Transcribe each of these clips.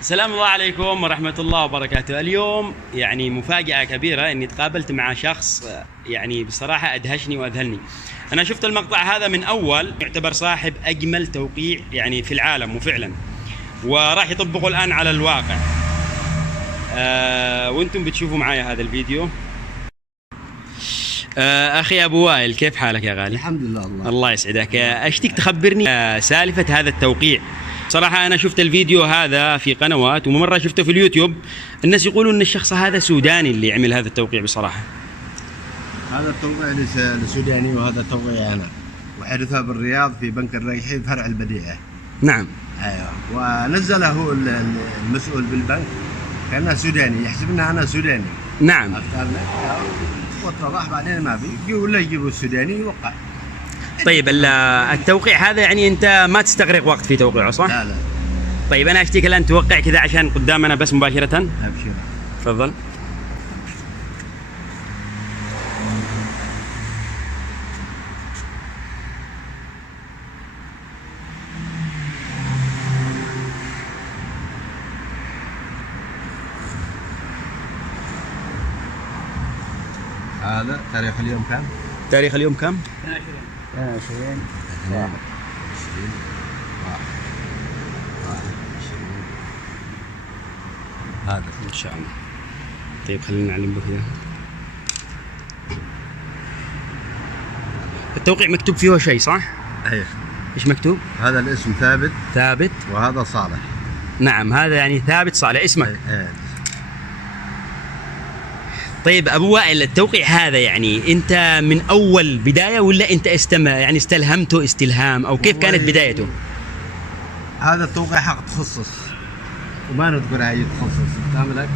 السلام الله عليكم ورحمة الله وبركاته. اليوم يعني مفاجأة كبيرة إني تقابلت مع شخص يعني بصراحة أدهشني وأذهلني. أنا شفت المقطع هذا من أول، يعتبر صاحب أجمل توقيع يعني في العالم وفعلا، وراح يطبقه الآن على الواقع. وأنتم بتشوفوا معايا هذا الفيديو. أخي أبو وائل، كيف حالك يا غالي؟ الحمد لله. الله يسعدك. أشتيك تخبرني سالفة هذا التوقيع. صراحة أنا شفت الفيديو هذا في قنوات ومرة شفته في اليوتيوب، الناس يقولون أن الشخص هذا سوداني اللي عمل هذا التوقيع. بصراحة هذا التوقيع لسوداني، وهذا التوقيع أنا وحدثها بالرياض في بنك الريحي فرع البديعة. نعم. أيوة، ونزله المسؤول بالبنك كأنه سوداني، يحسبنا أنا سوداني. نعم. واتضح بعدين ما في، ولا يجيبوا السوداني يوقع. طيب التوقيع هذا يعني أنت ما تستغرق وقت في توقيعه صح؟ لا. طيب أنا أشتيك الآن توقع كذا عشان قدامنا بس مباشرة. أبشر. تفضل. هذا تاريخ اليوم كم؟ تاريخ اليوم كم؟ 22 هذا إن شاء الله. طيب خلينا نعلم به كذا. التوقيع مكتوب فيه شيء صح؟ أيوه. إيش مكتوب؟ هذا الاسم ثابت. ثابت. وهذا صالح. نعم، هذا يعني ثابت صالح اسمك. أيوه. طيب أبو وائل، التوقيع هذا يعني أنت من أول بداية ولا أنت يعني استلهمته استلهام أو كيف كانت بدايته؟ هذا التوقيع حق تخصص وما نذكر أي تخصص كاملك،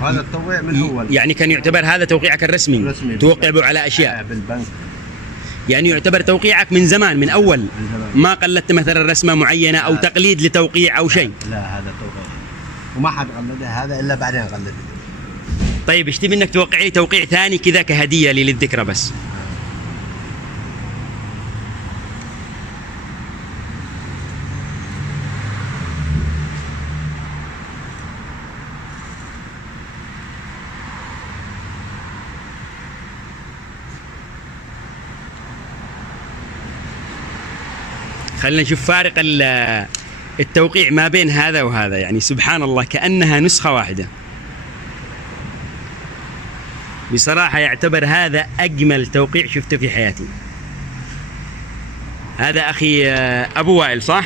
وهذا التوقيع من أول يعني كان يعتبر هذا توقيعك الرسمي توقع به على أشياء بالبنك، يعني يعتبر توقيعك من زمان من أول من زمان. ما قلدت مثلا رسمة معينة أو تقليد لتوقيع أو شيء؟ لا، هذا التوقيع وما حد قلده هذا إلا بعدين قلده. طيب ايش تبي انك توقع لي توقيع ثاني كذا كهدية لي للذكرى بس؟ خلينا نشوف فارق التوقيع ما بين هذا وهذا، يعني سبحان الله كأنها نسخة واحدة. بصراحة يعتبر هذا أجمل توقيع شفته في حياتي. هذا أخي أبو وائل صح؟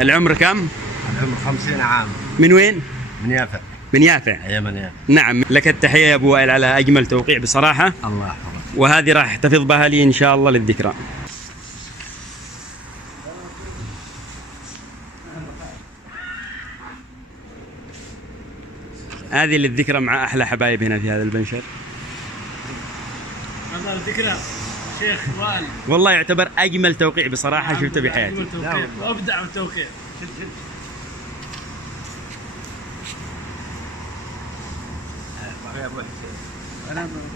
العمر كم؟ العمر 50 عام. من وين؟ من يافع. من يافع؟ أي من يافع. نعم، لك التحية يا أبو وائل على أجمل توقيع بصراحة. الله يحفظك. وهذه راح احتفظ بها لي إن شاء الله للذكرى. هذه للذكرى مع أحلى حبايب هنا في هذا البنشر. هذا الذكرى شيخ وائل، والله يعتبر أجمل توقيع بصراحة شفته بحياتي. أجمل توقيع وأبدع التوقيع.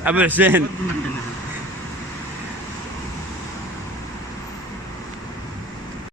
أبو حسين